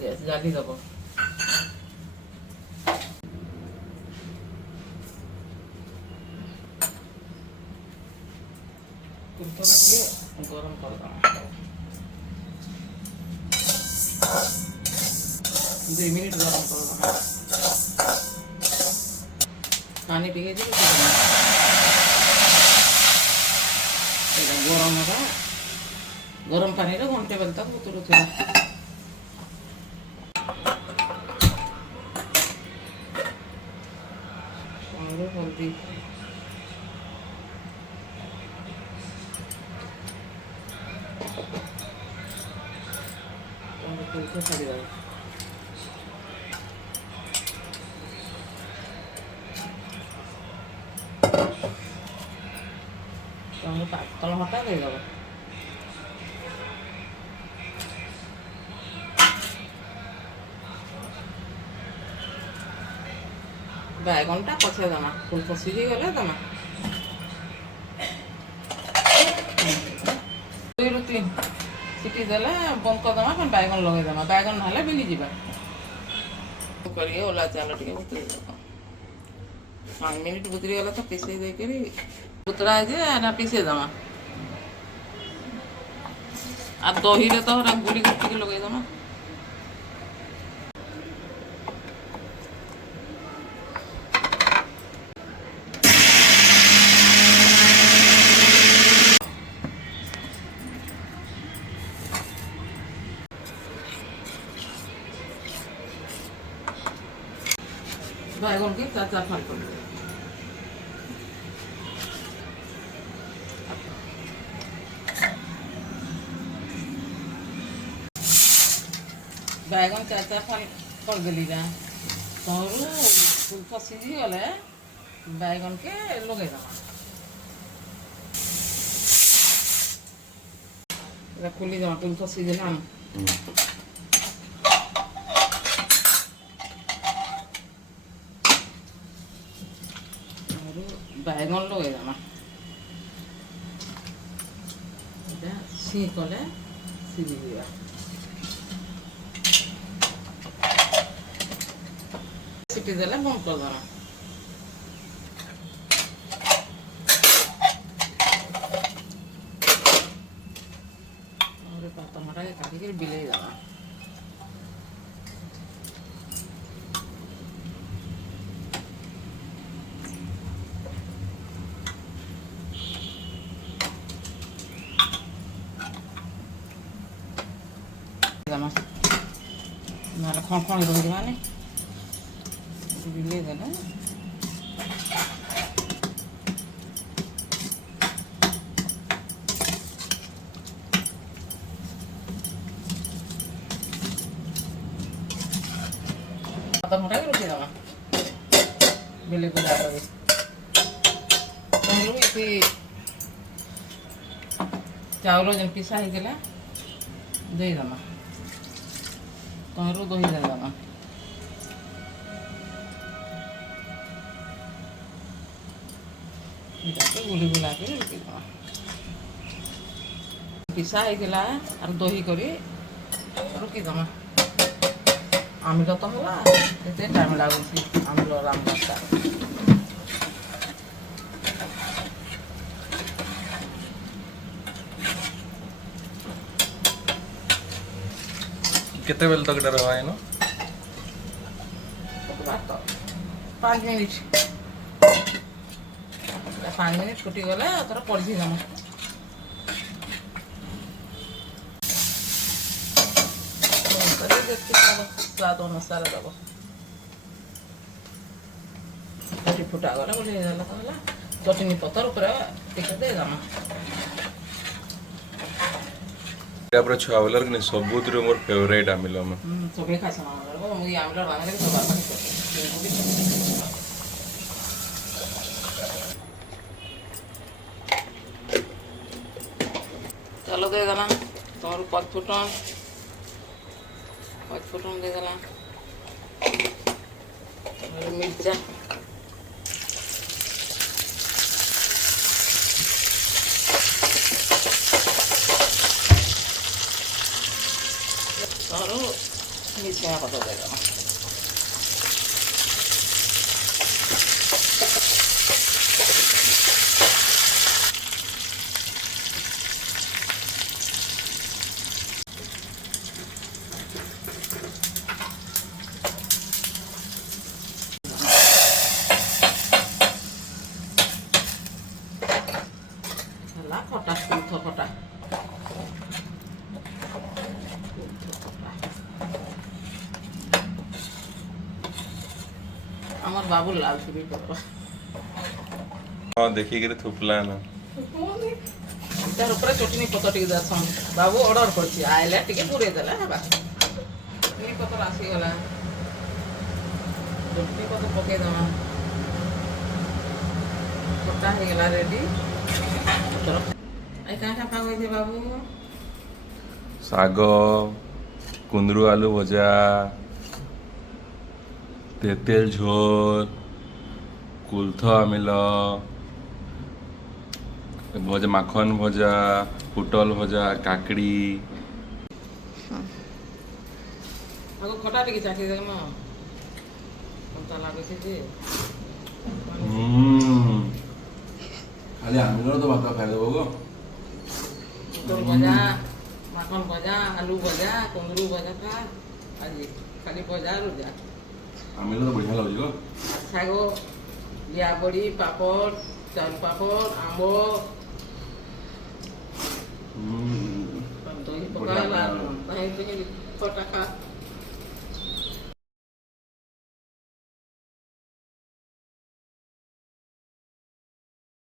Gas जाली दब गरम कर 2 मिनट गरम कर पानी टिके गरम गरम पानी घंटे बेल तक उतरुला हल्दी छाड़ी पातल हटा देदेव बैगन टा पचे दमा फुल सिझी गले दमा 2 ରୁ 3 सीटी देले बंद कर दमा बैगन लगे दमा बैगन ना बिली जीवा करिए ओला चाल टिके बुतरी 5 मिनट बुतरी गला तो पीसे दे के बुतरा जे ना पीसे दमा आ दही रे तो गुड़ी गुटी के लगे दमा बैगन के 4 फाल कर बैगन 4 फाल कर देली जा तोरू फुल सिझी गले बैगन के लगे दमा खुली दमा फुल सिझला बैगन लगे दमा सी कले सीझी दिया सीटी देले बंद कर दमा और टमाटर के काटी के बिले दमा ना खण रही माने बिले देना आधा घंटा के रोटी दमा बिले को जा रही तो इसे चावल जन पिसा ही गला दे दमा तोरू दही दे दमा गुली गुला के पिसा ही गला और दही करी रुकी दमा आमिल तो होला एते टाइम लागुची आमिल राम रास्ता कितने बेल तक डरवा है ना 5 मिनट 5 मिनट फुटी गले तर पड़ी दम स्वाद अनुसार दब फुटा गला बोले चटनी पतर पूरा टिके दे दमा यापर छुआ वाला कि सबुत रे मोर फेवरेट आमिल हम सबे खास ना मु ये आमिल रांगले सब पानी चलो दे देना तोर 5 फुटन दे देना मिर्चा ମିଶା ପତ୍ର ଦେଇଦେବା। ହେଲା ଖଟା କୁଥ ଖଟା আমার বাবু লাল চুরি করবো ହଁ ଦେଖିକିରି ଥୁପଲା ନା ତାର ଉପରେ ଚଟଣି ପତ୍ର ଟିକେ ଦେସନ୍ ବାବୁ ଅର୍ଡର କରିଛି ଆଇଲେ ଟିକେ ପୁରେଇ ଦେଲା ହେବା ଚଟଣି ପତ୍ର ଆସିଗଲା ଚଟଣି ପତ୍ର ପକେଇଦେମା ଖଟା ହେଇଗଲା ରେଡି ଏ କାଁ କାଁ ପାଗ ହେଇছে ବାବୁ ଶାଗ କୁନ୍ଦରୁ ଆଲୁ ଭଜା ତେତେଲ ଝୋଲ କୁଲଥ ଆମିଲ ଭଜା ମାଖନ ଭଜା ପୋଟଲ ଭଜା କାକଡ଼ି ଆଗ ଖଟା ଟିକେ ଚାଖି ଦେମ କେନ୍ତା ଲାଗୁଛି ଯେ ଖାଲି ଆମିଲର ତ ଭାତ ଖାଇଦେବ ଗো ପୋଟଳ ଭଜା ମାଖନ ଭଜା ଆଲୁ ଭଜା କୁନ୍ଦରୁ ଭଜା ଖା ଆଜି ଖାଲି ଭଜା ରୁଜା ଆମିଲ ତ ବଢ଼ିଆ ଲାଗୁଛି ଗো ଶାଗ ଲିଆ ବଡ଼ି ପାପଡ଼ ଚାଉଳ ପାପଡ଼ ଆମ୍ବ ଦହି ପକା ହେଲା ଖଟା ଖା